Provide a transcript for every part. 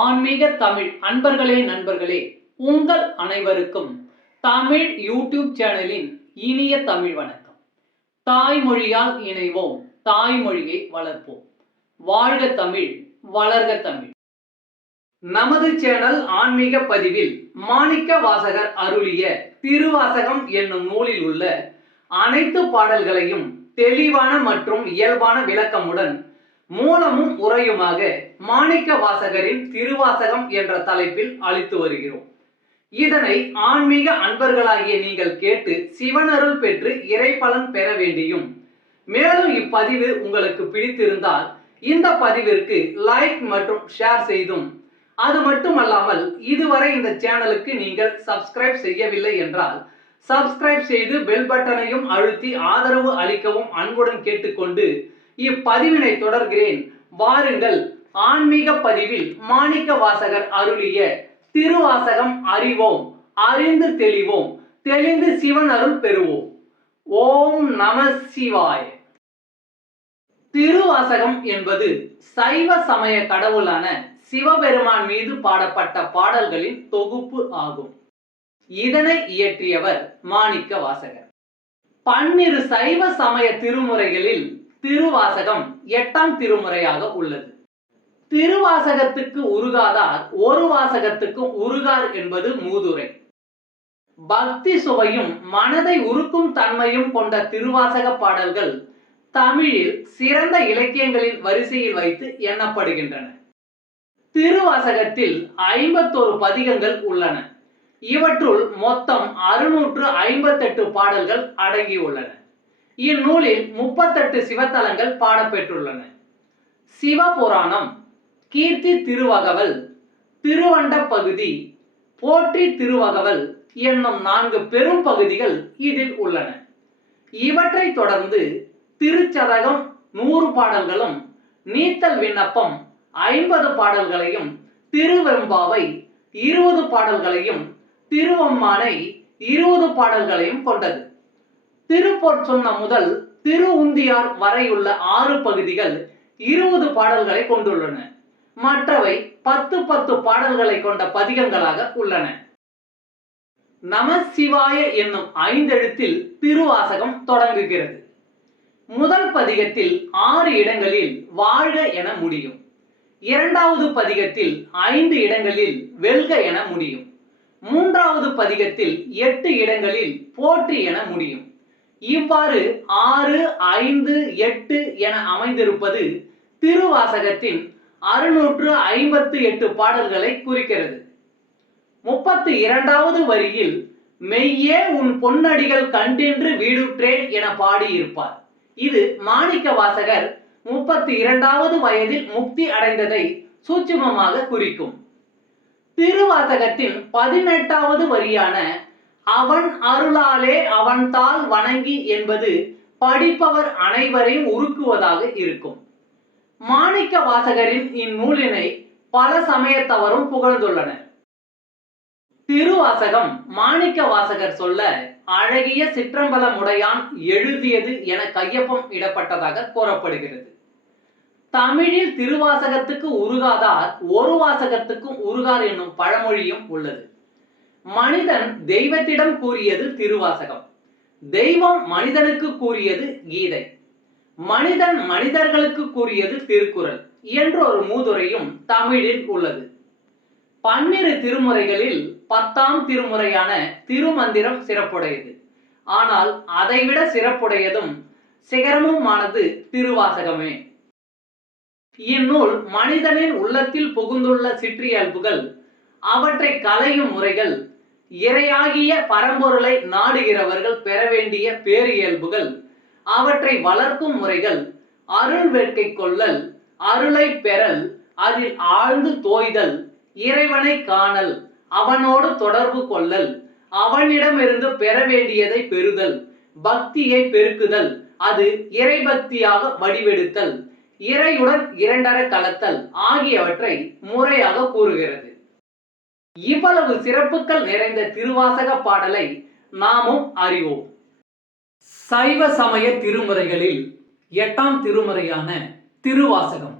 ஆன்மீக தமிழ் அன்பர்களே நண்பர்களே, உங்கள் அனைவருக்கும் தமிழ் யூடியூப் சேனலின் இனிய தமிழ் வணக்கம். தாய்மொழியால் இணைவோம், தாய்மொழியை வளர்ப்போம். வாழ்க தமிழ், வளர்க தமிழ். நமது சேனல் ஆன்மீக பதிவில் மாணிக்க வாசகர் அருளிய திருவாசகம் என்னும் நூலில் உள்ள அனைத்து பாடல்களையும் தெளிவான மற்றும் இயல்பான விளக்கமுடன் மூலமும் உரையுமாக மாணிக்க வாசகரின் திருவாசகம் என்ற தலைப்பில் அளித்து வருகிறோம். இதனை ஆன்மீக அன்பர்களாகிய நீங்கள் கேட்டு சிவனருள் பெற்று இறைபலன் பெற வேண்டியும், மேலும் இப்பதிவு உங்களுக்கு பிடித்திருந்தால் இந்த பதிவிற்கு லைக் மற்றும் ஷேர் செய்தும், அது மட்டுமல்லாமல் இதுவரை இந்த சேனலுக்கு நீங்கள் சப்ஸ்கிரைப் செய்யவில்லை என்றால் சப்ஸ்கிரைப் செய்து பெல் பட்டனையும் அழுத்தி ஆதரவு அளிக்கவும் அன்புடன் கேட்டுக்கொண்டு இப்பதிவினை தொடர்கிறேன். வாருங்கள், ஆன்மீக பதிவில் மாணிக்க வாசகர் அருளிய திருவாசகம் அறிவோம், அறிந்து தெளிவோம், தெளிந்து சிவன் அருள் பெறுவோம். ஓம் நம சிவாய. திருவாசகம் என்பது சைவ சமய கடவுளான சிவபெருமான் மீது பாடப்பட்ட பாடல்களின் தொகுப்பு ஆகும். இதனை இயற்றியவர் மாணிக்க வாசகர். பன்னிரு சைவ சமய திருமுறைகளில் திருவாசகம் 8ஆம் திருமுறையாக உள்ளது. திருவாசகத்துக்கு உருகாதார் ஒரு வாசகத்துக்கும் உருகார் என்பது மூதுரை. பக்தி சுவையும் மனதை உருக்கும் தன்மையும் கொண்ட திருவாசக பாடல்கள் தமிழில் சிறந்த இலக்கியங்களின் வரிசையில் வைத்து எண்ணப்படுகின்றன. திருவாசகத்தில் 51 பதிகங்கள் உள்ளன. இவற்றுள் மொத்தம் 658 பாடல்கள் அடங்கியுள்ளன. இந்நூலில் 38 சிவத்தலங்கள் பாடப்பெற்றுள்ளன. சிவபுராணம், கீர்த்தி திருவகவல், திருவண்ட பகுதி, போற்றி திருவகவல் என்னும் 4 பெரும் பகுதிகள் இதில் உள்ளன. இவற்றை தொடர்ந்து திருச்சதகம் 100 பாடல்களும், நீத்தல் விண்ணப்பம் 50 பாடல்களையும், திருவெம்பாவை 20 பாடல்களையும், திருவம்மானை 20 பாடல்களையும் கொண்டது. திருப்பொற்சொன்ன முதல் திரு உந்தியார் வரையுள்ள 6 பகுதிகள் 20 பாடல்களை கொண்டுள்ளன. மற்றவை 10 பாடல்களை கொண்ட பதிகங்களாக உள்ளன. நம சிவாய என்னும் 5 எழுத்தில் திருவாசகம் தொடங்குகிறது. முதல் பதிகத்தில் 6 இடங்களில் வாழ்க என முடியும். 2வது பதிகத்தில் 5 இடங்களில் வெல்க என முடியும். 3வது பதிகத்தில் 8 இடங்களில் போற்றி என முடியும். இவ்வாறு 6, 5, 8 என அமைந்திருப்பது திருவாசகத்தின் 658 பாடல்களை குறிக்கிறது. 32வது வரியில் மெய்யே உன் பொன்னடிகள் கண்டின்று வீடுற்றேன் என பாடியிருப்பார். இது மாணிக்க வாசகர் 32வது வயதில் முக்தி அடைந்ததை சூட்சுமமாக குறிக்கும். திருவாசகத்தின் 18வது வரியான அவன் அருளாலே அவன்தாள் வணங்கி என்பது படிப்பவர் அனைவரையும் உருக்குவதாக இருக்கும். மாணிக்க வாசகரின் இந்நூலினை பல சமயத்தவரும் புகழ்ந்துள்ளனர். திருவாசகம் மாணிக்க வாசகர் சொல்ல அழகிய சிற்றம்பலமுடையான் எழுதியது என கையொப்பம் இடப்பட்டதாக கூறப்படுகிறது. தமிழில் திருவாசகத்துக்கு உருகாதார் ஒரு வாசகத்துக்கும் உருகார் என்னும் பழமொழியும் உள்ளது. மனிதன் தெய்வத்திடம் கூறியது திருவாசகம், தெய்வம் மனிதனுக்கு கூறியது கீதை, மனிதன் மனிதர்களுக்கு கூறியது திருக்குறள் என்ற ஒரு மூதுரையும் தமிழில் உள்ளது. 12 திருமுறைகளில் 10ஆம் திருமுறையான திருமந்திரம் சிறப்புடையது. ஆனால் அதைவிட சிறப்புடையதும் சிகரமுமானது திருவாசகமே. இந்நூல் மனிதனின் உள்ளத்தில் புகுந்துள்ள சிற்றியல்புகள், அவற்றை களையும் முறைகள், இறையாகிய பரம்பொருளை நாடுகிறவர்கள் பெற வேண்டிய பேரியல்புகள், அவற்றை வளர்க்கும் முறைகள், அருள் வேட்கை கொள்ளல், அருளை பெறல், அதில் ஆழ்ந்து தோய்தல், இறைவனை காணல், அவனோடு தொடர்பு கொள்ளல், அவனிடமிருந்து பெற வேண்டியதை பெறுதல், பக்தியை பெருக்குதல், அது இறைபக்தியாக வடிவெடுத்தல், இறையுடன் இரண்டர கலத்தல் ஆகியவற்றை முறையாக கூறுகிறது. இவ்வளவு சிறப்புகள் நிறைந்த திருவாசக பாடலை நாமும் அறிவோம். சைவ சமய திருமுறைகளில் 8ஆம் திருமுறையான திருவாசகம்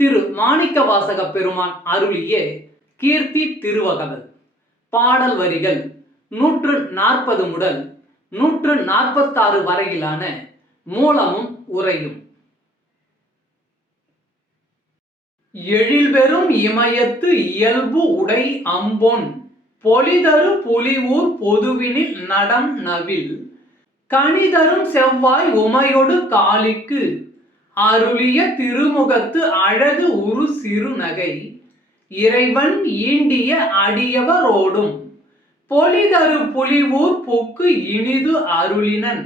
திரு மாணிக்கவாசக பெருமான் அருளிய கீர்த்தி திருவகவல். பாடல் வரிகள் 140 முதல் 146 வரையிலான மூலமும் உரையும். எழில்பெரும் இமயத்து இயல்பு உடை அம்பொன் பொலிதரு புலிவூர் பொதுவினில் நடம் நவில் கனிதரும் செவ்வாய் உமையொடு காளிக்கு அருளிய திருமுகத்து அழகு உரு சிறு நகை இறைவன் ஈண்டிய அடியவரோடும் பொலிதரு புலிவூர் புக்கு இனிது அருளினன்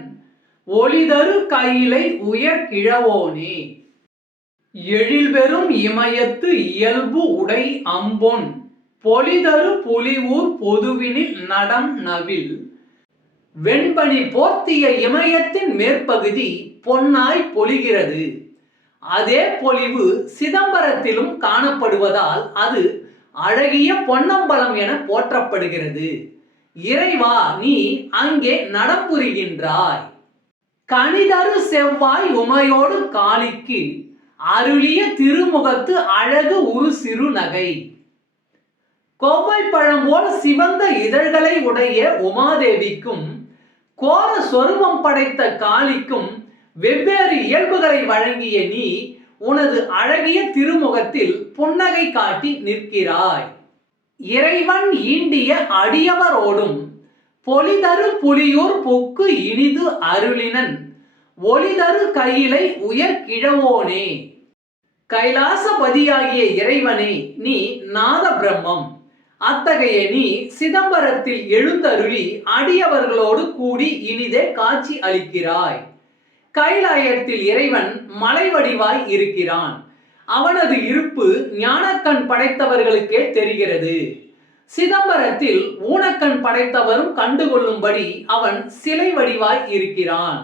ஒளிதரு கையிலை உயர் கிழவோனே. எழில்பெரும் இமயத்து இயல்பு உடை அம்பொன் பொலிதரு புலிவூர் பொதுவினில் நடம் நவில் வெண்பனி போர்த்திய இமயத்தின் மேற்பகுதி பொன்னாய் பொலிகிறது. அதே பொலிவு சிதம்பரத்திலும் காணப்படுவதால் அது அழகிய பொன்னம்பலம் என போற்றப்படுகிறது. இறைவா, நீ அங்கே நடம் புரிகின்றாய். கனிதரு செவ்வாய் உமையோடு காளிக்கு அருளிய திருமுகத்து அழகு உரு சிறு நகை. கோவை பழம் போல் சிவந்த இதழ்களை உடைய உமாதேவிக்கும் கோர சொருபம் படைத்த காளிக்கும் வெவ்வேறு இயல்புகளை வழங்கிய நீ உனது அழகிய திருமுகத்தில் புன்னகை காட்டி நிற்கிறாய். இறைவன் ஈண்டிய அடியவரோடும் பொலிதரு புலியூர் பொக்கு இனிது அருளினன் ஒளிதரு கையிலை உயர் கிழவோனே. கைலாசபதியாகிய இறைவனே, நீ நாத பிரம்மம். அத்தகைய நீ சிதம்பரத்தில் எழுந்தருளி அடியவர்களோடு கூடி இனிதே காட்சி அளிக்கிறாய். கைலாயத்தில் இறைவன் மலை வடிவாய் இருக்கிறான். அவனது இருப்பு ஞானக்கண் படைத்தவர்களுக்கே தெரிகிறது. சிதம்பரத்தில் ஊனக்கண் படைத்தவரும் கண்டுகொள்ளும்படி அவன் சிலை வடிவாய் இருக்கிறான்.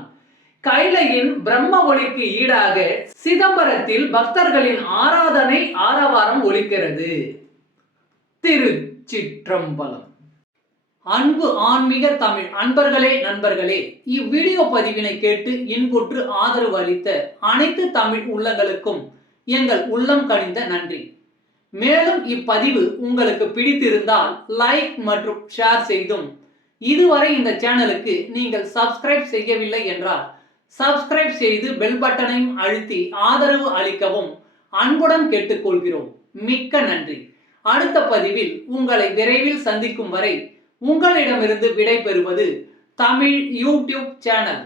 கைலையின் பிரம்ம ஒளிக்கு ஈடாக சிதம்பரத்தில் பக்தர்களின் ஆராதனை ஆரவாரம் ஒலிக்கிறது. திருச்சிற்றம்பலம். அன்பு ஆன்மீக தமிழ் அன்பர்களே, நண்பர்களே, இவ்வீடியோ பதிவினை கேட்டு இன்புற்று ஆதரவு அளித்த அனைத்து தமிழ் உள்ளங்களுக்கும் எங்கள் உள்ளம் கனிந்த நன்றி. மேலும் இப்பதிவு உங்களுக்கு பிடித்திருந்தால் லைக் மற்றும் ஷேர் செய்தும், இதுவரை இந்த சேனலுக்கு நீங்கள் சப்ஸ்கிரைப் செய்யவில்லை என்றால் சப்ஸ்கிரைப் செய்து பெல் பட்டனையும் அழுத்தி ஆதரவு அளிக்கவும் அன்புடன் கேட்டுக்கொள்கிறோம். மிக்க நன்றி. அடுத்த பதிவில் உங்களை விரைவில் சந்திக்கும் வரை உங்களிடமிருந்து விடை பெறுவது தமிழ் யூடியூப் சேனல்.